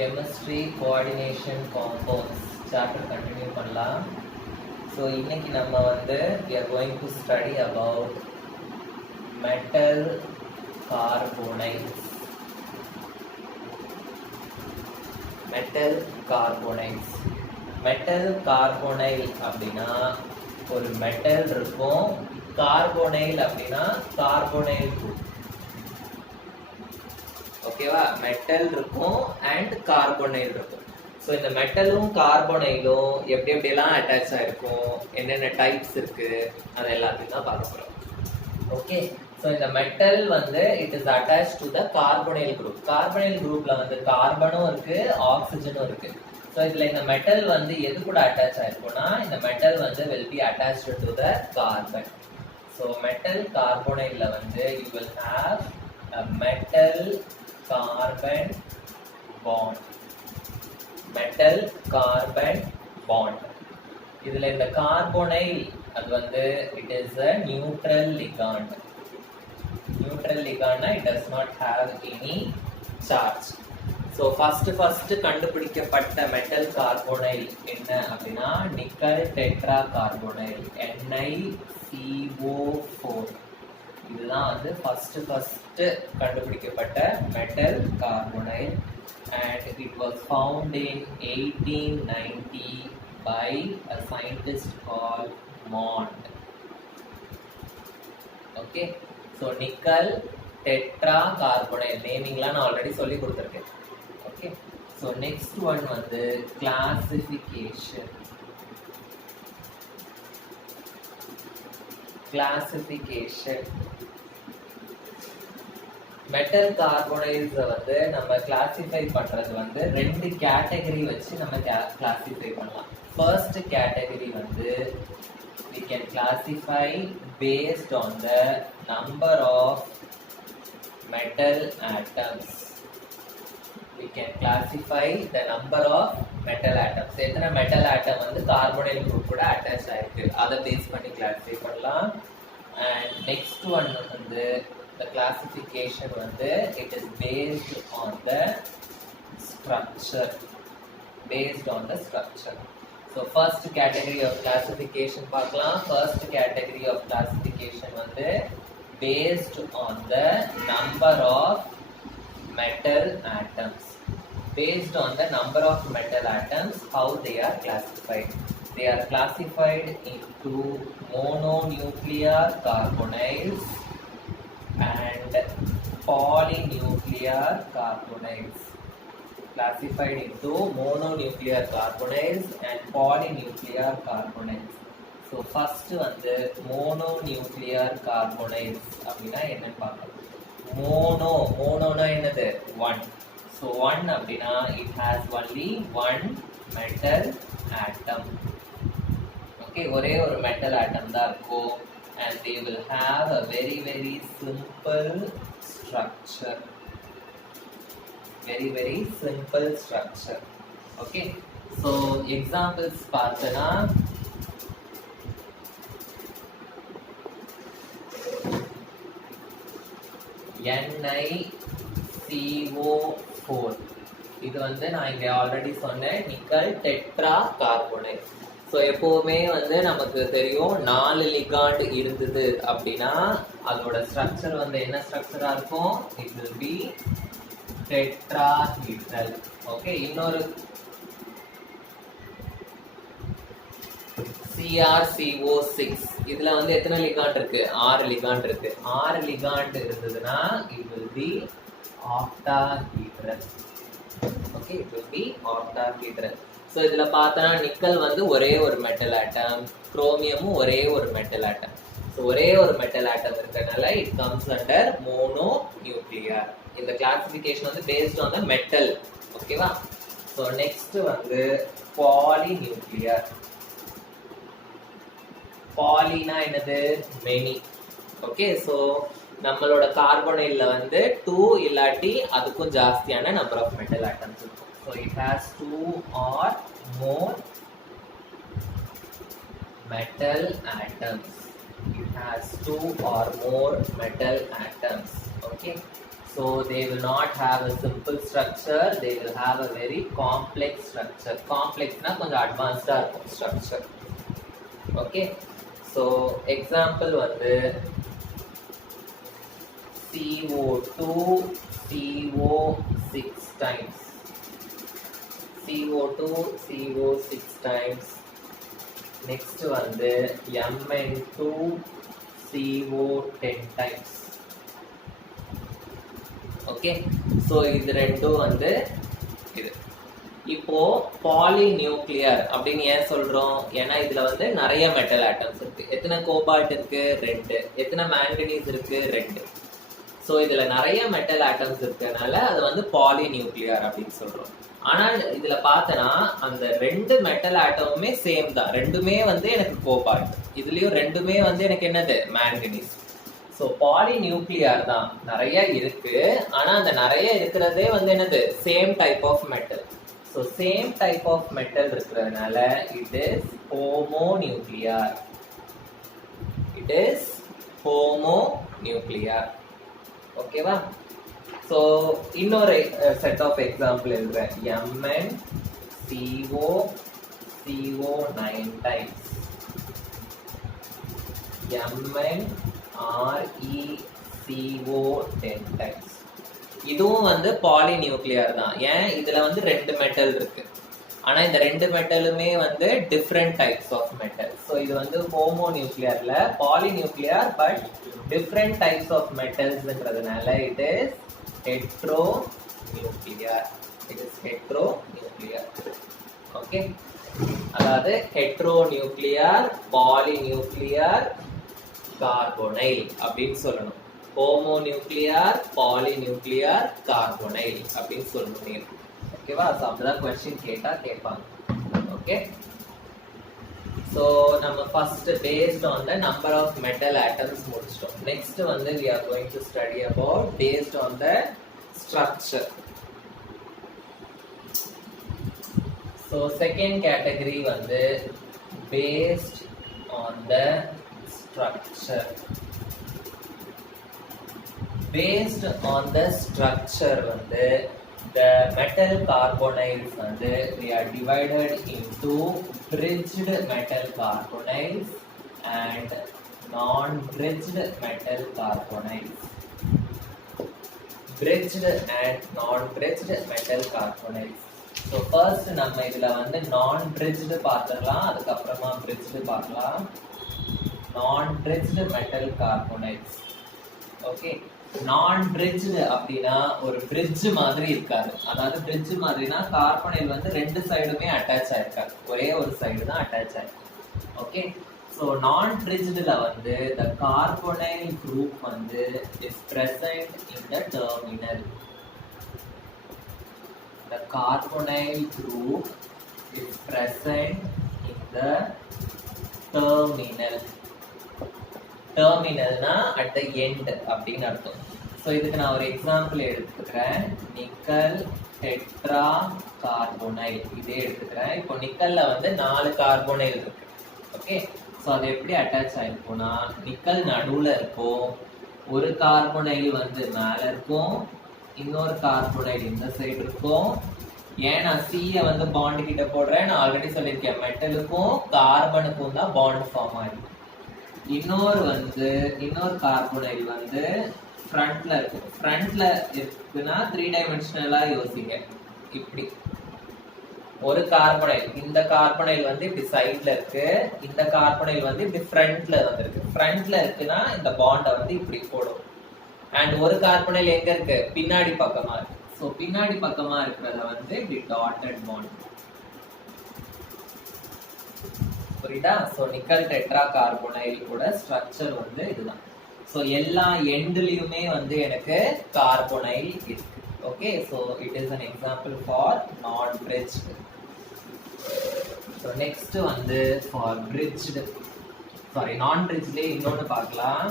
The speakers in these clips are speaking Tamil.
Chemistry coordination compounds chapter continue பண்ணலாம். ஸோ இன்னைக்கு நம்ம வந்து we are going to study about metal carbonides. Metal carbonyl அப்படின்னா ஒரு மெட்டல் இருக்கும், கார்போனைல் அப்படின்னா கார்போனைல் குரூப். ஓகேவா? மெட்டல் இருக்கும் அண்ட் கார்போனைல் இருக்கும். ஸோ இந்த மெட்டலும் கார்போனைலும் எப்படி எப்படியெல்லாம் அட்டாச் ஆயிருக்கும், என்னென்ன டைப்ஸ் இருக்கு, அது எல்லாத்தையும் தான் பார்க்க போறோம். ஓகே, ஸோ இந்த மெட்டல் வந்து it is attach to the carbonyl group. Carbonyl குரூப்ல வந்து கார்பனும் இருக்கு, ஆக்சிஜனும் இருக்கு. ஸோ இதுல இந்த மெட்டல் வந்து எது கூட அட்டாச் ஆயிருக்கும்னா, இந்த மெட்டல் வந்து will be attached to the carbon. So metal கார்போனைல்ல வந்து you will have a metal carbon bond. Metal carbon bond. இதுல இந்த கார்போனைல் அது வந்து it is a neutral ligand. நியூட்ரல் லிகாண்ட்னா it does not have any charge. So first கண்டுபிடிக்கப்பட்ட மெட்டல் கார்போனைல் என்ன அப்படின்னா நிக்கல் டெட்ரா கார்போனைல் NiCO4. இதுதான் வந்து ஃபர்ஸ்ட் கண்டுபிடிக்கப்பட்ட metal carbonyl and it was found in 1890 by a scientist called Mond. Okay, so nickel tetra carbonyl நேமிங்லாம் நான் ஆல்ரெடி சொல்லி கொடுத்துருக்கேன். ஓகே, ஸோ நெக்ஸ்ட் ஒன் வந்து கிளாசிஃபிகேஷன். மெட்டல் கார்போனைல்ஸ் வந்து நம்ம கிளாசிஃபை பண்றது வந்து ரெண்டு கேட்டகரி வச்சு நம்ம கிளாசிஃபை பண்ணலாம். ஃபர்ஸ்ட் கேட்டகரி வந்து we can classify based on the number of metal atoms. We can classify the number of metal atoms. எத்தனை மெட்டல் ஆட்டம் வந்து கார்போனைல் குரூப் கூட அட்டாச் ஆயிருக்கு அதை பேஸ் பண்ணி கிளாசிஃபை பண்ணலாம். அண்ட் நெக்ஸ்ட் ஒன் வந்து the classification வந்து it is based on the structure. So first category of classification பார்க்கலாம். First category of classification வந்து based on the number of metal atoms. Based on the number of metal atoms, how they are classified? They are classified into mononuclear carbonyls and polynuclear carbonyls. Classified into mononuclear carbonyls and polynuclear carbonyls. So first வந்து mononuclear carbonyls அப்படின்னா என்னன்னு பார்க்கலாம். மோனோனா என்னது? ஒன். ஸோ ஒன் அப்படின்னா it has only one metal atom. Okay, ஒரே ஒரு மெட்டல் ஆட்டம் தான் இருக்கும். And they will have a very simple structure. Very simple structure. Okay, so examples பார்த்தனா NiCO4. இது வந்து நான் இங்க ஆல்ரெடி சொன்னேன் நிக்கல் டெட்ரா கார்போனைல். ஸோ எப்போவுமே வந்து நமக்கு தெரியும் 4 லிகாண்ட் இருந்தது அப்படின்னா அதோட ஸ்ட்ரக்சர் வந்து என்ன ஸ்ட்ரக்சரா இருக்கும்? It will be tetrahedral. Okay, இன்னொரு CrCO6 இதுல வந்து எத்தனை லிகாண்ட் இருக்கு? 6 லிகாண்ட் இருக்கு. 6 லிகாண்ட் இருந்ததுன்னா it will be octahedral. Okay, it will be octahedral. So இதுல பார்த்தோன்னா நிக்கல் வந்து ஒரே ஒரு மெட்டல் ஆட்டம், குரோமியமும் ஒரே ஒரு மெட்டல் ஆட்டம். ஸோ ஒரே ஒரு மெட்டல் ஆட்டம் இருக்கிறதுனால it comes under mono nuclear. இந்த கிளாசிஃபிகேஷன் வந்து பேஸ்ட் ஆன் த மெட்டல். ஓகேவா? ஸோ நெக்ஸ்ட் வந்து பாலிநியூக்ளியர். பாலினா என்னது? மெனி. ஓகே, ஸோ நம்மளோட கார்பனைல்ல வந்து 2 இல்லாட்டி அதுக்கும் ஜாஸ்தியான நம்பர் ஆஃப் மெட்டல் ஆட்டம்ஸ் இருக்கும். So it has 2 or more metal atoms. It has 2 or more metal atoms. Okay, So they will not have a simple structure, they will have a very complex structure. Complex na konjam advanced இருக்கும் structure. Okay, so example வந்து CO2 CO6 times, CO2 CO6 times. Next வந்து Mn2 CO10 times. Okay, so இது ரெண்டும் வந்து இது. இப்போ பாலிநியூக்ளியர் அப்படின்னு ஏன் சொல்றோம்? ஏன்னா இதுல வந்து நிறைய மெட்டல் ஆட்டம்ஸ் இருக்கு. எத்தனை கோபால்ட் இருக்கு? 2. எத்தனை மேங்கனீஸ் இருக்கு? 2. ஸோ இதுல நிறைய மெட்டல் ஆட்டம்ஸ் இருக்கனால அது வந்து பாலிநியூக்ளியர் அப்படின்னு சொல்றோம். ஆனால் இதுல பார்த்தனா அந்த 2 மெட்டல் ஆட்டமுமே சேம் தான். ரெண்டுமே வந்து எனக்கு கோபால்ட், இதுலயும் ரெண்டுமே வந்து எனக்கு என்னது? மேங்கனீஸ். ஸோ பாலிநியூக்ளியர் தான், நிறைய இருக்கு. ஆனா அந்த நிறைய இருக்கிறதே வந்து என்னது? Same type of metal. So same type of metal இருக்கிறதுனால it is homonuclear. It is homonuclear. ஓகேவா? ஸோ இன்னொரு செட் ஆஃப் எக்ஸாம்பிள் எழுதுறேன். MnCO CO9 times, MnReCO10 times. இதுவும் வந்து பாலிநியூக்ளியர் தான். ஏன்? இதுல வந்து 2 மெட்டல் இருக்கு. ஆனா இந்த 2 மெட்டலுமே வந்து different types of metal. So இது வந்து ஹோமோநியூக்ளியர்ல polynuclear but different types of மெட்டல்ஸ்ன்றதுனால it is heteronuclear. It is heteronuclear. Okay, அதாவது ஹெட்ரோநியூக்ளியர், பாலிநியூக்ளியர், கார்போனைல் அப்படின்னு சொல்லணும். ஹோமோநியூக்ளியர், பாலிநியூக்ளியர், கார்போனைல் அப்படின்னு சொல்லணும். ஓகேவா? ஸோ அப்படிதான் கொஸ்டின் கேட்பாங்க. ஓகே, ஸோ நம்ம first based on the number of metal atoms முடிச்சிட்டோம். நெக்ஸ்ட் வந்து we are going to study about based on the structure. So second category வந்து based on the structure. Based on the structure வந்து the metal carbonyls வந்து they are divided into bridged metal carbonyls and non-bridged metal carbonyls. Bridged and non-bridged metal carbonyls. So first நம்ம இதுல வந்து non-bridged பார்த்துடலாம், அதுக்கப்புறமா bridged பார்க்கலாம். Non-bridged metal carbonyls. Okay, non-bridged அப்படின்னா ஒரு bridge மாதிரி இருக்காது. அதாவது bridge மாதிரினா கார்பனைல் வந்து 2 சைடுமே அட்டாச் ஆயிருக்காது, ஒரே ஒரு சைடு தான் அட்டாச் ஆயிருக்கு. ஓகே, ஸோ non-bridgedல வந்து the carbonyl group வந்து is present in the terminal. The carbonyl group is present in the terminal. டெர்மினல்னா அட் த எண்ட் அப்படின்னு அர்த்தம். ஸோ இதுக்கு நான் ஒரு எக்ஸாம்பிள் எடுத்துக்கிறேன். நிக்கல் டெட்ரா கார்போனைல் இதே எடுத்துக்கிறேன். இப்போ நிக்கல்ல வந்து 4 கார்போனைல் இருக்கு. ஓகே, ஸோ அது எப்படி அட்டாச் ஆயிருக்கும்னா நிக்கல் நடுவில் இருக்கும், ஒரு கார்போனைல் வந்து மேலே இருக்கும், இன்னொரு கார்போனைல் இந்த சைடு இருக்கும். ஏன் நான் சியை வந்து பாண்டு கிட்ட போடுறேன்? நான் ஆல்ரெடி சொல்லியிருக்கேன், மெட்டலுக்கும் கார்பனுக்கும் தான் பாண்ட் ஃபார்ம் ஆயிருக்கு. இன்னொரு கார்போனைல் வந்து ஃப்ரண்ட்ல இருக்கு. ஃப்ரண்ட்ல இருக்குன்னா 3 டைமென்ஷனலா யோசிங்க. இப்படி ஒரு கார்போனைல், இந்த கார்போனைல் வந்து இப்படி சைட்ல இருக்கு, இந்த கார்போனைல் வந்து இப்படி ஃப்ரண்ட்ல வந்திருக்கு. ஃப்ரண்ட்ல இருக்குன்னா இந்த பாண்டை வந்து இப்படி போடும். அண்ட் ஒரு கார்போனைல் எங்க இருக்கு? பின்னாடி பக்கமா இருக்கு. ஸோ பின்னாடி பக்கமா இருக்கிறத வந்து இப்படி டாட்டட் பாண்ட். புரியுதா? ஸோ நிக்கல் டெட்ரா கார்போனைல் கூட ஸ்ட்ரக்சர் வந்து இதுதான். ஸோ எல்லா எண்ட்லயுமே வந்து எனக்கு கார்போனைல் இருக்கு. Okay, so it is an example for non-bridged. So next வந்து for bridged, சாரி non-bridgedலே இன்னொன்று பார்க்கலாம்.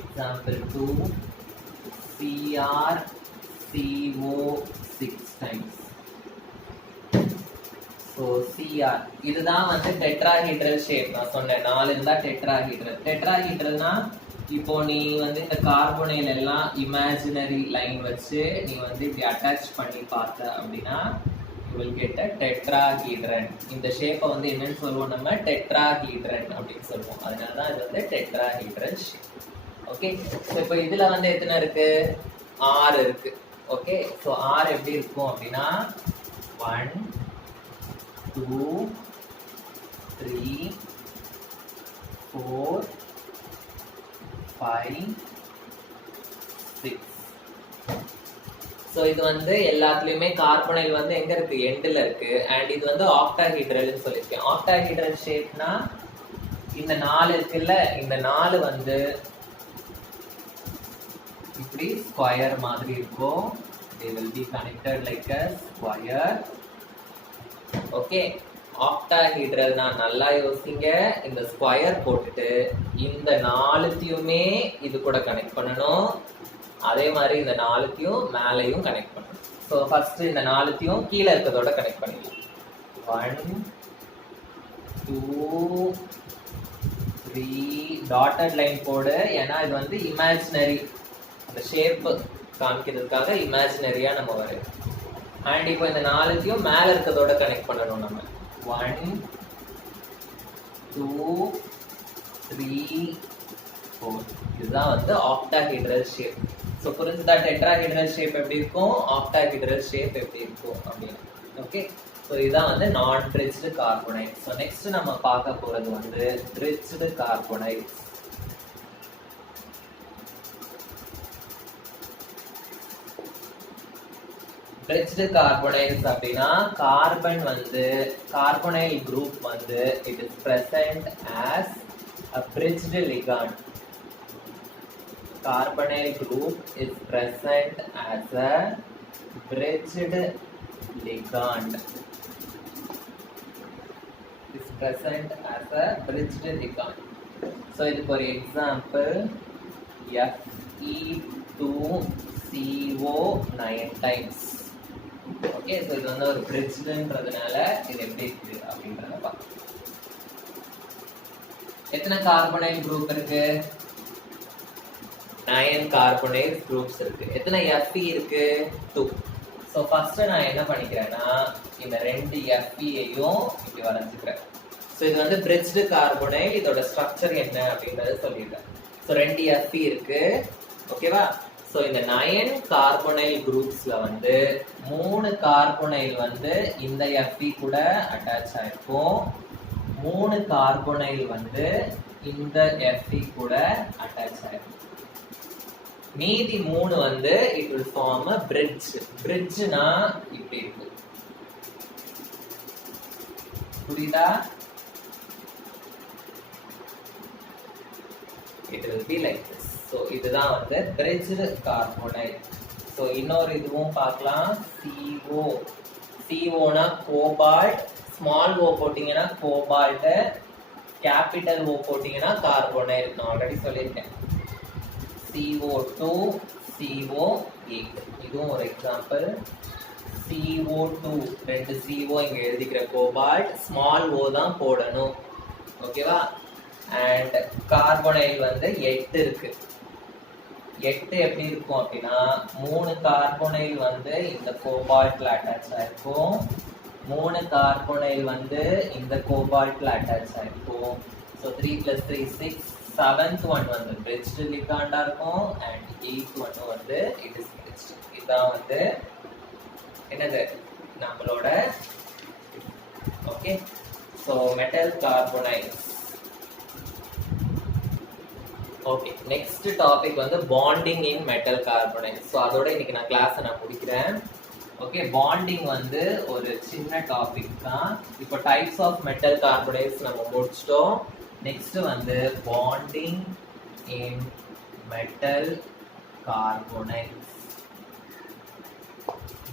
Example 2 CrCO6 times. So CR இதுதான் வந்து டெட்ராஹீட்ரல் ஷேப். நான் சொன்னேன் 4 இருந்தா டெட்ராஹீட்ரல். டெட்ராஹீட்ரல்னா இப்போ நீ வந்து இந்த கார்பனைல் எல்லாம் இமேஜினரி லைன் வச்சு நீ வந்து இப்படி அட்டாச் பண்ணி பார்த்த அப்படின்னா you will get a tetrahedron. இந்த ஷேப்பை வந்து என்னன்னு சொல்லுவோம், நம்ம டெட்ராஹீட்ரன் அப்படின்னு சொல்லுவோம். அதனால தான் இது வந்து டெட்ராஹீட்ரல் ஷேப். ஓகே, ஸோ இப்போ இதுல வந்து எத்தனை இருக்கு, 6 இருக்கு. ஓகே, ஸோ 6 எப்படி இருக்கும் அப்படின்னா 1 2 3 4 5 6. ஸோ இது வந்து எல்லாத்துலயுமே கார்பனைல் வந்து எங்க இருக்கு, எண்ட்ல இருக்கு. அண்ட் இது வந்து ஆக்டாஹீட்ரல்னு சொல்லியிருக்கேன். ஆக்டாஹீட்ரல் ஷேப்னா இந்த 4 இருக்குல்ல, இந்த 4 வந்து இப்படி ஸ்கொயர் மாதிரி இருக்கும். they will be connected like a square. Okay, ஆக்டாஹீட்ரல்னா நல்லா யோசிங்க. இந்த ஸ்கொயர் போட்டுட்டு இந்த 4த்தையுமே இது கூட கனெக்ட் பண்ணணும். அதே மாதிரி இந்த 4த்தையும் மேலையும் கனெக்ட் பண்ணணும். ஸோ ஃபர்ஸ்ட் இந்த 4த்தையும் கீழே இருக்கிறதோட கனெக்ட் பண்ணிக்கலாம். 1 2 3 டாட்டட் லைன் போடு. ஏன்னா இது வந்து இமேஜினரி, அந்த ஷேப் காமிக்கிறதுக்காக இமேஜினரியா நம்ம வரும். அண்ட் இப்போ இந்த 4த்தையும் மேல இருக்கிறதோட கனெக்ட் பண்ணணும் நம்ம. 1 2 3 4. இதுதான் வந்து ஆக்டாஹீட்ரல் ஷேப். ஸோ புரிஞ்சுதா டெட்ராஹீட்ரல் ஷேப் எப்படி இருக்கும், ஆக்டாஹீட்ரல் ஷேப் எப்படி இருக்கும் அப்படின்னு. ஓகே, ஸோ இதுதான் வந்து நான் பிரிட்ஜ்டு கார்பனைல். ஸோ நெக்ஸ்ட் நம்ம பார்க்க போறது வந்து பிரிட்ஜ்டு கார்பனைல். பிரிட்ஜ்டு கார்பனைல்ஸ் அப்படின்னா கார்பன் வந்து கார்பனைல் குரூப் வந்து it is present as a bridged ligand. Carbonyl group is present as a bridged ligand. Is present as a bridged ligand. So இதுக்கு ஒரு example Fe2CO9 times. Okay, so இது வந்து ஒரு பிரிட்ஜ்ன்றதுனால இது எப்படி இருக்கு அப்படின்றத பார்க்கலாம். எத்தனை கார்பனைல் குரூப் இருக்கு, 9 கார்பனைல் குரூப்ஸ் இருக்கு. எத்தனை Fe இருக்கு, 2. ஸோ ஃபர்ஸ்ட் நான் என்ன பண்ணிக்கிறேன்னா இந்த 2 Feயையும் இப்படி வரைஞ்சுக்கிறேன். ஸோ இது வந்து பிரிட்ஜ்டு கார்பனைல். இதோட ஸ்ட்ரக்சர் என்ன அப்படின்றத சொல்லிடுறேன். ஸோ 2 Fe இருக்கு. ஓகேவா? ஸோ இந்த 9 கார்பனைல் குரூப்ஸ்ல வந்து 3 கார்பனைல் வந்து இந்த Fe கூட அட்டாச் ஆயிருக்கும். 3 கார்பனைல் வந்து இந்த Fe கூட அட்டாச் ஆயிருக்கும். மீதி 3 வந்து it will form a bridge. bridgeனா இப்படி இருக்கு, புரியுதா? it will be like this. So இதுதான் வந்து பிரிட்ஜ்டு கார்பனைல். ஸோ இன்னொரு இதுவும் பார்க்கலாம். CO. COனா கோபால்ட், ஸ்மால் ஓ போட்டிங்கன்னா கோபால்ட், கேபிட்டல் ஓ போட்டிங்கன்னா கார்பனைல். நான் ஆல்ரெடி சொல்லியிருக்கேன். CO2 CO8 இதுவும் ஒரு எக்ஸாம்பிள். CO2 2 CO இங்க எழுதிக்கிற கோபால்ட், ஸ்மால் ஓ தான் போடணும். ஓகேவா? அண்ட் கார்பனைல் வந்து 8 இருக்கு. 8 எப்படி இருக்கும் அப்படின்னா 3 கார்பனைல் வந்து இந்த கோபால்ட்ல அட்டாச் ஆயிருக்கும், 3 கார்பனைல் வந்து இந்த கோபால்ட்ல அட்டாச் ஆயிருக்கும். ஸோ 3 + 3 6. 7th ஒன் வந்து பிரிட்ஜ்டு லிகாண்டா இருக்கும். அண்ட் 8th ஒன் வந்து இட் இஸ் பிரிட்ஜ்டு. இதுதான் வந்து என்னது நம்மளோட. Okay, so metal carbonyls. Okay, next topic வந்து bonding in metal carbonyl. So அதோட இன்னைக்கு நான் கிளாஸை நான் முடிக்கிறேன். ஓகே, பாண்டிங் வந்து ஒரு சின்ன டாபிக் தான். இப்போ டைப்ஸ் ஆஃப் மெட்டல் கார்பனைல்ஸ் நம்ம முடிச்சிட்டோம். நெக்ஸ்ட் வந்து bonding in metal கார்பனைல்ஸ்.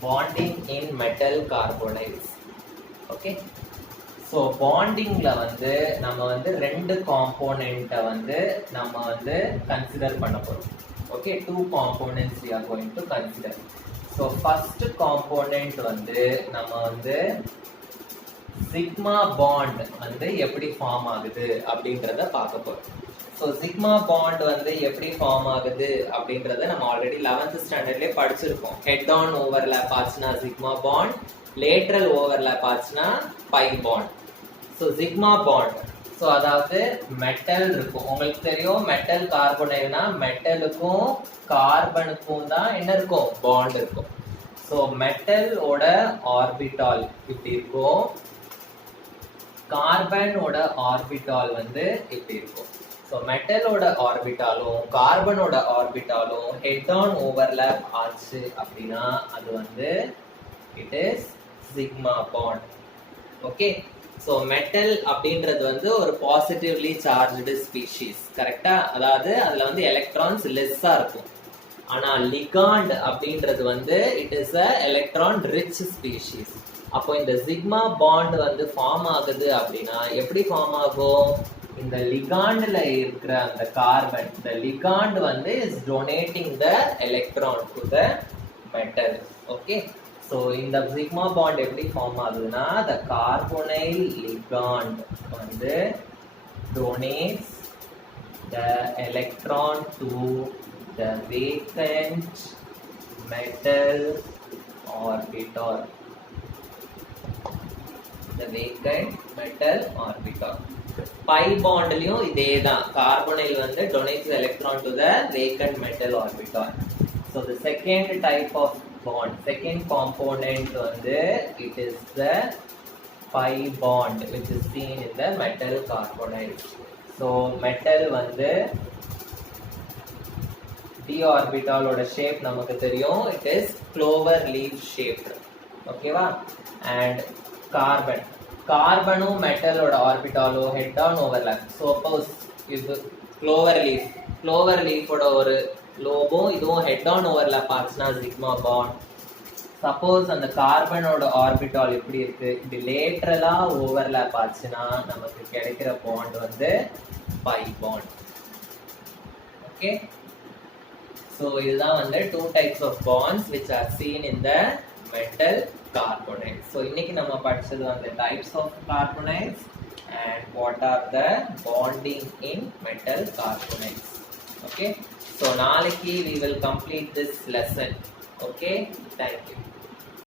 Bonding in metal carbonyls. Okay, so பாண்டிங்ல வந்து நம்ம வந்து 2 காம்போனெண்ட்டை வந்து நம்ம வந்து கன்சிடர் பண்ண போறோம். Okay, 2 components we are going to consider. So first component வந்து நம்ம வந்து சிக்மா பாண்ட் வந்து எப்படி ஃபார்ம் ஆகுது அப்படின்றத பார்க்க போறோம். ஸோ சிக்மா பாண்ட் வந்து எப்படி ஃபார்ம் ஆகுது அப்படின்றத நம்ம ஆல்ரெடி 11th ஸ்டாண்டர்ட்லேயே படிச்சிருக்கோம். ஹெட் ஆன் ஓவர்லேப் ஆச்சுன்னா சிக்மா பாண்ட், லேட்ரல் ஓவர்லேப் ஆச்சுன்னா by bond. So sigma bond, so அதாவது மெட்டல் இருக்கும், உங்களுக்கு தெரியும் மெட்டல் கார்பனைல்னா மெட்டலுக்கும் கார்பனுக்கும் தான் என்ன இருக்கும், பாண்ட் இருக்கும். ஸோ மெட்டலோட ஆர்பிட்டால் இப்படி இருக்கும், கார்பனோட ஆர்பிட்டால் வந்து இப்படி இருக்கும். ஸோ மெட்டலோட ஆர்பிட்டாலும் கார்பனோட ஆர்பிட்டாலும் ஹெட் ஆன் ஓவர்லேப் ஆச்சு அப்படின்னா அது வந்து it is sigma bond. Okay, so metal அப்படின்றது வந்து ஒரு பாசிட்டிவ்லி சார்ஜ்டு ஸ்பீஷீஸ், கரெக்டா? அதாவது அதுல வந்து எலக்ட்ரான்ஸ் லெஸ்ஸா இருக்கும். ஆனா லிகாண்ட் அப்படின்றது வந்து it is a electron rich species. அப்போ இந்த சிக்மா பாண்ட் வந்து ஃபார்ம் ஆகுது அப்படின்னா எப்படி ஃபார்ம் ஆகும்? இந்த லிகாண்ட்ல இருக்கிற அந்த கார்பன், இந்த லிகாண்ட் வந்து is donating the electron to the metal. Okay, so இந்த சிக்மா பாண்ட் எப்படி ஃபார்ம் ஆகுதுன்னா த கார்பனைல் லிகாண்ட் வந்து donates the electron to the vacant metal orbital. The vacant metal orbital. Pi bondலயும் இதே தான், கார்பனைல் வந்து donates the electron to the vacant metal orbital. So the second type of bond, second component வந்து it is the pi bond which is seen in the metal carbonyl. So metal வந்து d orbital ஓட shape நமக்கு தெரியும், it is clover leaf shaped. ஓகேவா? and கார்பனும் மெட்டலோட ஆர்பிட்டாலோ ஹெட் ஆன் ஓவர்லேப். சப்போஸ் இது க்ளோவர் லீஃபோட ஒரு லோபும் இதுவும் ஹெட் ஆன் ஓவர்லேப் ஆச்சுன்னா சிக்மா பாண்ட். சப்போஸ் அந்த கார்பனோட ஆர்பிட்டால் எப்படி இருக்கு, இப்படி லேட்ரலா ஓவர்லேப் ஆச்சுன்னா நமக்கு கிடைக்கிற பாண்ட் வந்து பை பாண்ட். ஓகே, ஸோ இதுதான் வந்து 2 types of bonds which are seen in the metal carbonyl. So இன்னைக்கு நம்ம படிச்சது வந்து types of carbonyls and what are the bonding in metal carbonyls. Okay, so நாளைக்கு we will complete this lesson. Okay, thank you.